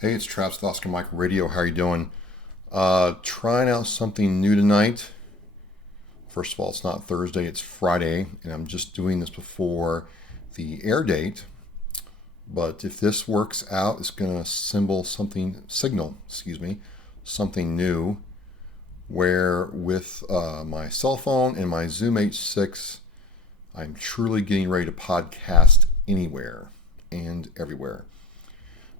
Hey, it's Traps with Oscar Mike Radio. How are you doing? Trying out something new tonight. First of all, it's not Thursday, it's Friday, and I'm just doing this before the air date. But if this works out, it's going to signal, something new. Where with my cell phone and my Zoom H6, I'm truly getting ready to podcast anywhere and everywhere.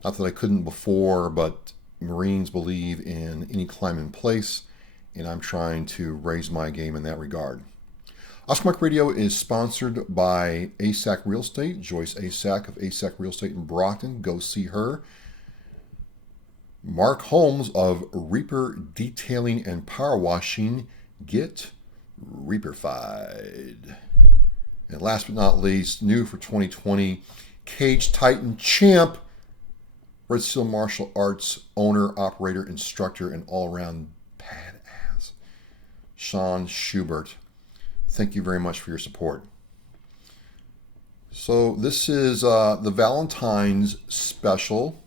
Not that I couldn't before, but Marines believe in any climb in place, and I'm trying to raise my game in that regard. Oscar Mike Radio is sponsored by ASAC Real Estate, Joyce ASAC of ASAC Real Estate in Brockton. Go see her. Mark Holmes of Reaper Detailing and Power Washing. Get Reaperfied. And last but not least, new for 2020, Cage Titan Champ, Red Seal Martial Arts owner, operator, instructor, and all-around badass, Sean Schubert. Thank you very much for your support. So this is the Valentines special.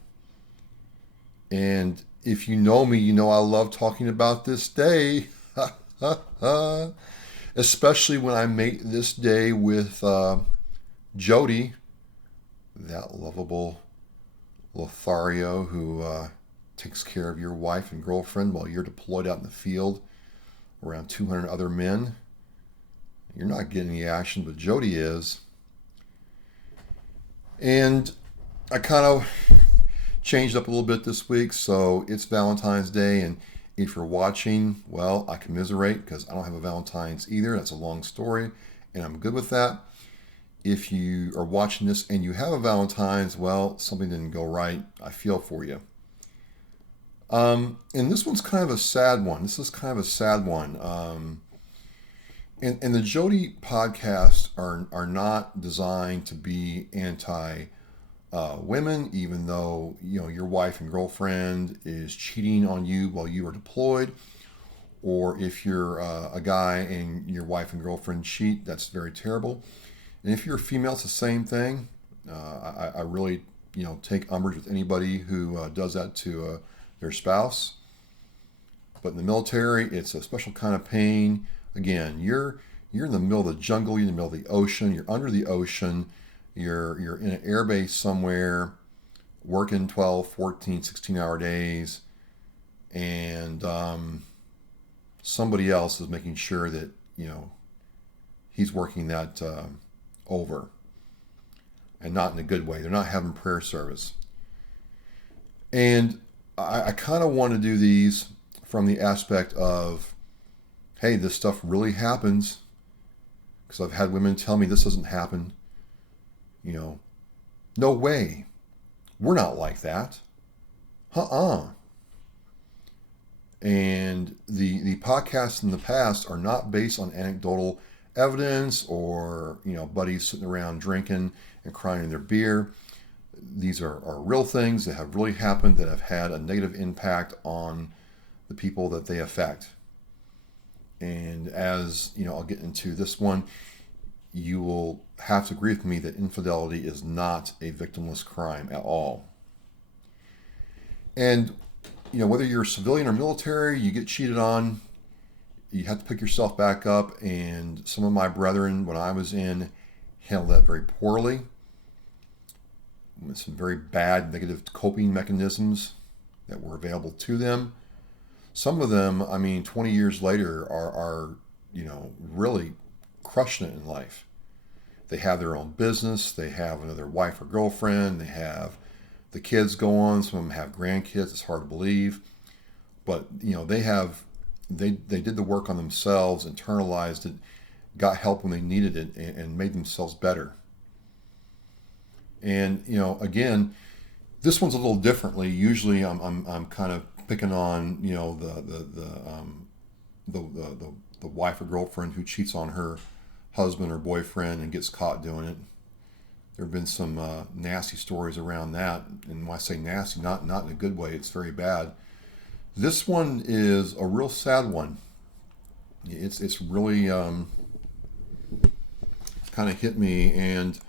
And if you know me, you know I love talking about this day. Especially when I make this day with Jody, that lovable Lothario who takes care of your wife and girlfriend while you're deployed out in the field around 200 other men. You're not getting any action, but Jody is. And I kind of changed up a little bit this week, so it's Valentine's Day, and if you're watching, well, I commiserate because I don't have a Valentine's either. That's a long story, and I'm good with that. If you are watching this and you have a Valentine's, well, something didn't go right. I feel for you. And this one's kind of a sad one. And the Jody podcasts are not designed to be anti women, even though your wife and girlfriend is cheating on you while you are deployed, or if you're a guy and your wife and girlfriend cheat, that's very terrible. And if you're a female, it's the same thing. I really take umbrage with anybody who does that to their spouse. But in the military, it's a special kind of pain. Again, you're in the middle of the jungle, you're in the middle of the ocean, you're under the ocean. You're in an air base somewhere, working 12, 14, 16-hour days, and somebody else is making sure that, he's working that over, and not in a good way. They're not having prayer service. And I kind of want to do these from the aspect of, hey, this stuff really happens, because I've had women tell me this doesn't happen. No way. We're not like that. And the podcasts in the past are not based on anecdotal evidence or, buddies sitting around drinking and crying in their beer. These are real things that have really happened, that have had a negative impact on the people that they affect. And as, I'll get into this one, you will have to agree with me that infidelity is not a victimless crime at all. And, whether you're civilian or military, you get cheated on, you have to pick yourself back up. And some of my brethren, when I was in, handled that very poorly, with some very bad negative coping mechanisms that were available to them. Some of them, 20 years later, are really crushing it in life. They have their own business. They have another wife or girlfriend. They have the kids go on. Some of them have grandkids. It's hard to believe, but they did the work on themselves, internalized it, got help when they needed it, and made themselves better. And again, this one's a little differently. Usually, I'm kind of picking on the wife or girlfriend who cheats on her husband or boyfriend and gets caught doing it. There have been some nasty stories around that, and when I say nasty, not in a good way, it's very bad. This one is a real sad one. It's really kind of hit me, and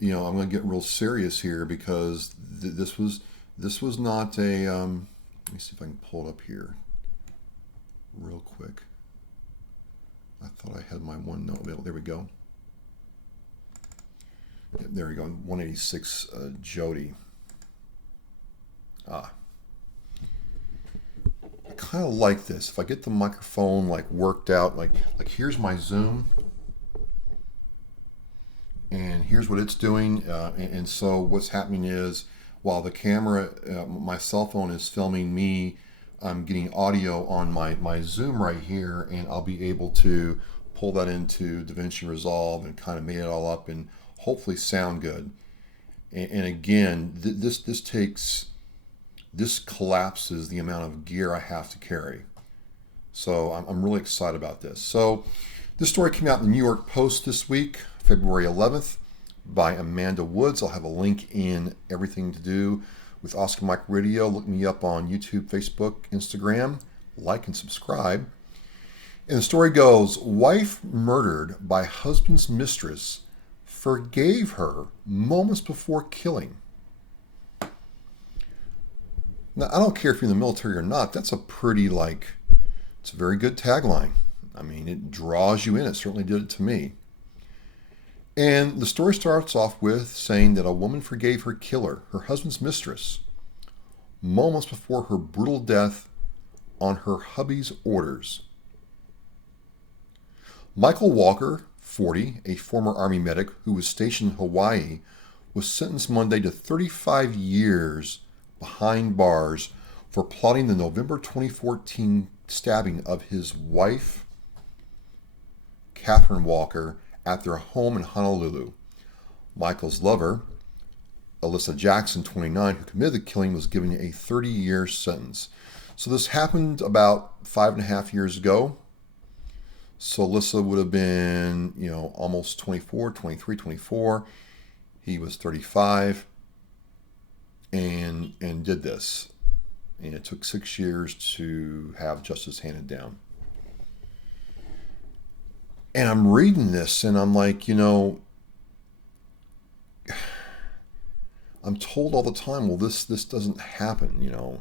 I'm going to get real serious here, because this was This was not a, let me see if I can pull it up here real quick. I thought I had my OneNote available. There we go. Yeah, there we go. 186 Jody. I kind of like this. If I get the microphone like worked out, like here's my Zoom, and here's what it's doing. And so what's happening is, while the camera, my cell phone is filming me, I'm getting audio on my Zoom right here, and I'll be able to pull that into DaVinci Resolve and kind of make it all up and hopefully sound good. And again, this collapses the amount of gear I have to carry. So I'm really excited about this. So this story came out in the New York Post this week, February 11th, by Amanda Woods. I'll have a link in everything to do with Oscar Mike Radio. Look me up on YouTube, Facebook, Instagram. Like and subscribe. And the story goes, wife murdered by husband's mistress forgave her moments before killing. Now, I don't care if you're in the military or not. That's a pretty, it's a very good tagline. I mean, it draws you in. It certainly did it to me. And the story starts off with saying that a woman forgave her killer, her husband's mistress, moments before her brutal death on her hubby's orders. Michael Walker, 40, a former Army medic who was stationed in Hawaii, was sentenced Monday to 35 years behind bars for plotting the November 2014 stabbing of his wife, Catherine Walker, at their home in Honolulu. Michael's lover, Alyssa Jackson, 29, who committed the killing, was given a 30-year sentence. So this happened about 5.5 years ago. So Alyssa would have been, almost 24, 23, 24. He was 35 and did this. And it took 6 years to have justice handed down. And I'm reading this and I'm like, I'm told all the time, well, this doesn't happen, You're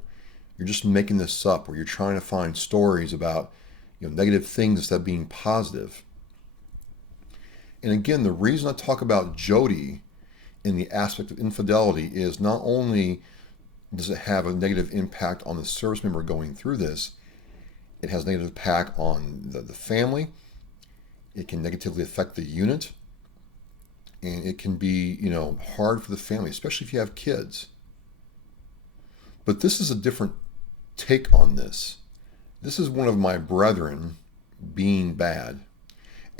just making this up, or you're trying to find stories about, negative things instead of being positive. And again, the reason I talk about Jody in the aspect of infidelity is not only does it have a negative impact on the service member going through this, it has a negative impact on the family. It can negatively affect the unit. And it can be, hard for the family, especially if you have kids. But this is a different take on this. This is one of my brethren being bad.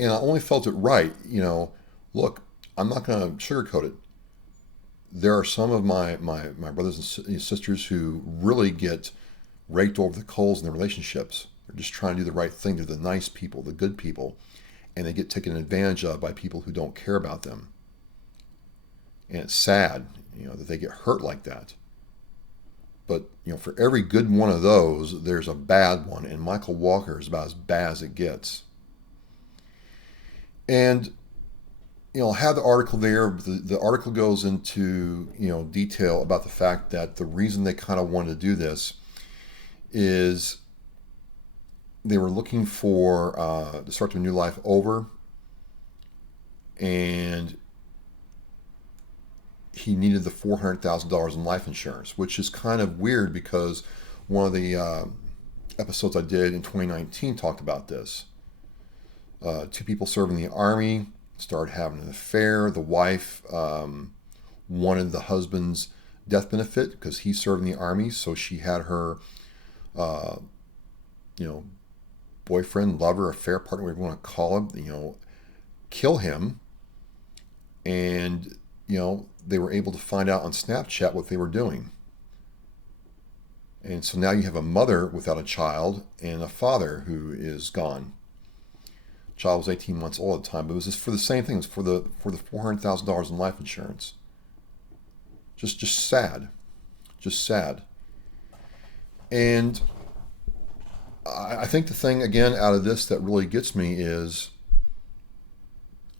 And I only felt it right, look, I'm not going to sugarcoat it. There are some of my brothers and sisters who really get raked over the coals in their relationships. They're just trying to do the right thing. They're the nice people, the good people. And they get taken advantage of by people who don't care about them. And it's sad, that they get hurt like that. But, for every good one of those, there's a bad one. And Michael Walker is about as bad as it gets. And, I'll have the article there. The article goes into, detail about the fact that the reason they kind of wanted to do this is they were looking for to start their new life over. And he needed the $400,000 in life insurance, which is kind of weird because one of the episodes I did in 2019 talked about this. Two people serving the Army started having an affair. The wife wanted the husband's death benefit because he served in the Army, so she had her, boyfriend, lover, affair partner, whatever you want to call him, kill him. And, they were able to find out on Snapchat what they were doing. And so now you have a mother without a child and a father who is gone. Child was 18 months old at the time, but it was just for the same thing. It was for the $400,000 in life insurance. Just sad. Just sad. And I think the thing, again, out of this that really gets me is,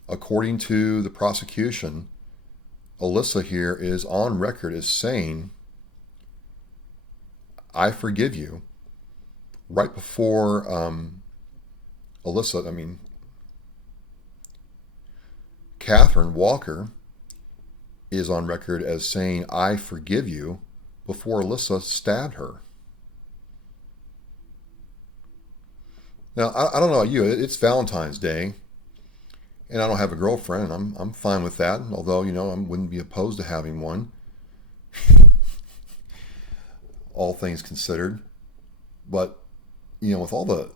according to the prosecution, Alyssa here is on record as saying I forgive you right before Catherine Walker is on record as saying, I forgive you, before Alyssa stabbed her. Now, I don't know about you, it's Valentine's Day, and I don't have a girlfriend, and I'm fine with that, although, I wouldn't be opposed to having one, all things considered. But, with all the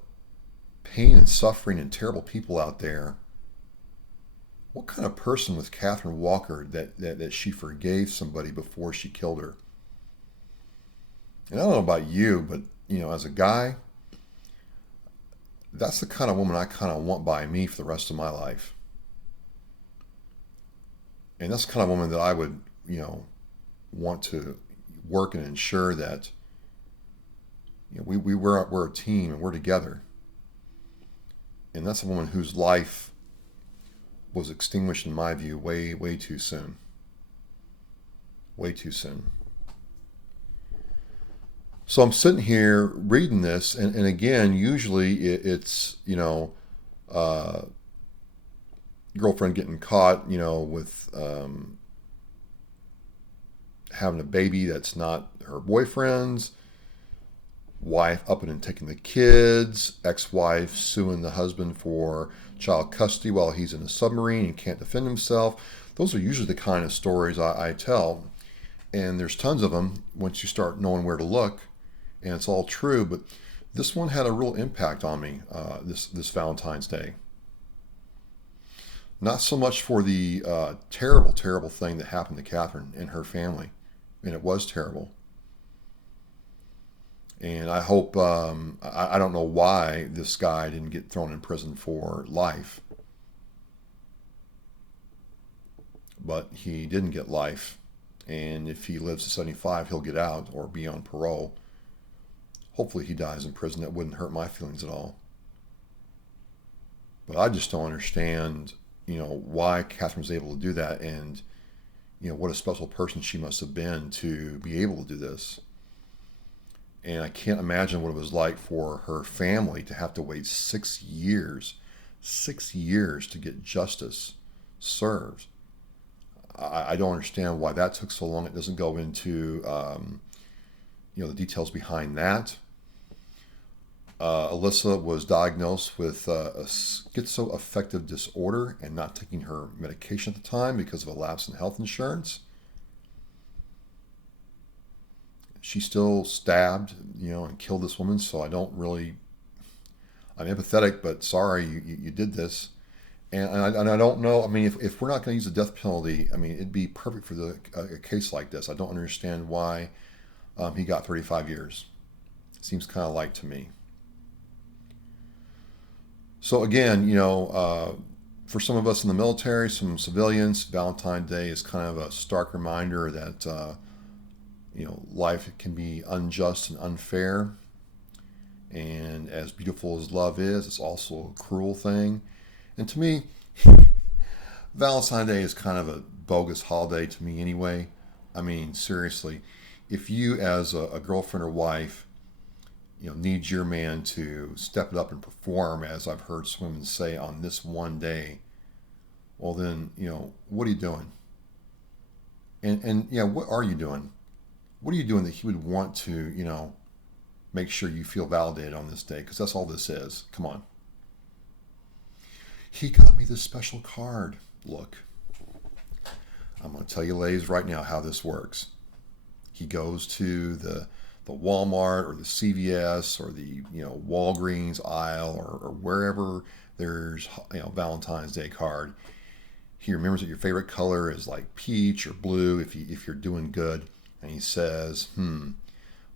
pain and suffering and terrible people out there, what kind of person was Catherine Walker that she forgave somebody before she killed her? And I don't know about you, but, as a guy, that's the kind of woman I kind of want by me for the rest of my life. And that's the kind of woman that I would, want to work and ensure that, we're a team and we're together. And that's a woman whose life was extinguished, in my view, way, way too soon. Way too soon. So I'm sitting here reading this, and again, usually it's, girlfriend getting caught, with having a baby that's not her boyfriend's, wife up and taking the kids, ex-wife suing the husband for child custody while he's in a submarine and can't defend himself. Those are usually the kind of stories I tell, and there's tons of them once you start knowing where to look, and it's all true. But this one had a real impact on me this Valentine's Day. Not so much for the terrible, terrible thing that happened to Catherine and her family, and it was terrible. And I hope, I don't know why this guy didn't get thrown in prison for life. But he didn't get life. And if he lives to 75, he'll get out or be on parole. Hopefully he dies in prison. That wouldn't hurt my feelings at all. But I just don't understand, why Catherine was able to do that. And, what a special person she must have been to be able to do this. And I can't imagine what it was like for her family to have to wait 6 years to get justice served. I don't understand why that took so long. It doesn't go into, the details behind that. Alyssa was diagnosed with a schizoaffective disorder and not taking her medication at the time because of a lapse in health insurance. She still stabbed, and killed this woman. So I'm empathetic, but sorry, you did this. And I don't know. I mean, if we're not going to use the death penalty, I mean, it'd be perfect for a case like this. I don't understand why he got 35 years. Seems kind of light to me. So again, for some of us in the military, some civilians, Valentine's Day is kind of a stark reminder that, life can be unjust and unfair. And as beautiful as love is, it's also a cruel thing. And to me, Valentine's Day is kind of a bogus holiday to me anyway. I mean, seriously, if you as a girlfriend or wife, need your man to step it up and perform, as I've heard some women say, on this one day, well then, what are you doing? And what are you doing? What are you doing that he would want to, make sure you feel validated on this day? Because that's all this is. Come on. He got me this special card. Look, I'm going to tell you ladies right now how this works. He goes to the Walmart or the CVS or the Walgreens aisle or wherever there's Valentine's Day card. He remembers that your favorite color is like peach or blue if you're doing good. And he says,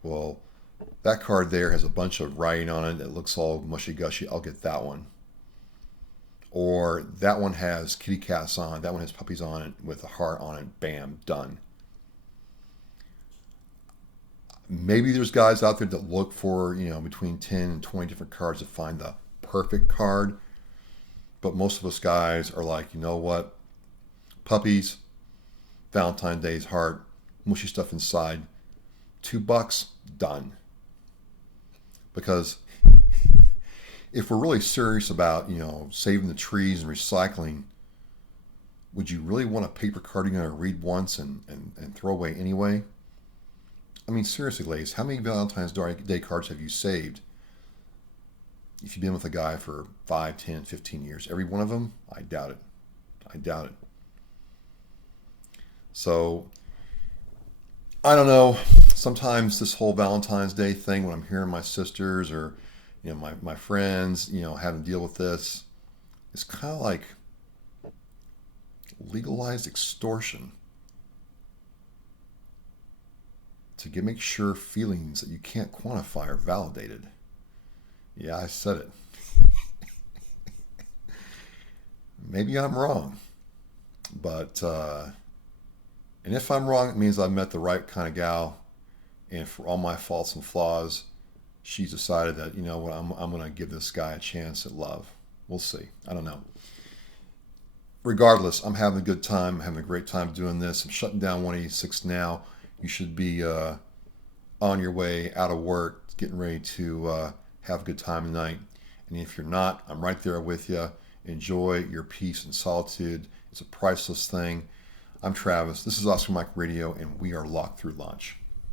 well, that card there has a bunch of writing on it that looks all mushy-gushy. I'll get that one. Or that one has kitty cats on it. That one has puppies on it with a heart on it. Bam, done. Maybe there's guys out there that look for, between 10 and 20 different cards to find the perfect card. But most of us guys are like, you know what? Puppies, Valentine's Day's heart, mushy stuff inside, $2, done. Because if we're really serious about, saving the trees and recycling, would you really want a paper card you're going to read once and throw away anyway? I mean, seriously, ladies, how many Valentine's Day cards have you saved? If you've been with a guy for 5, 10, 15 years, every one of them? I doubt it. I doubt it. So, I don't know. Sometimes this whole Valentine's Day thing, when I'm hearing my sisters or my friends, having to deal with this, it's kind of like legalized extortion to make sure feelings that you can't quantify are validated. Yeah, I said it. Maybe I'm wrong, but and if I'm wrong, it means I met the right kind of gal, and for all my faults and flaws, she's decided that what, I'm going to give this guy a chance at love. We'll see. I don't know. Regardless, I'm having a good time. I'm having a great time doing this. I'm shutting down 186 now. You should be on your way out of work, getting ready to have a good time tonight. And if you're not, I'm right there with you. Enjoy your peace and solitude. It's a priceless thing. I'm Travis. This is Oscar Mike Radio, and we are locked through lunch.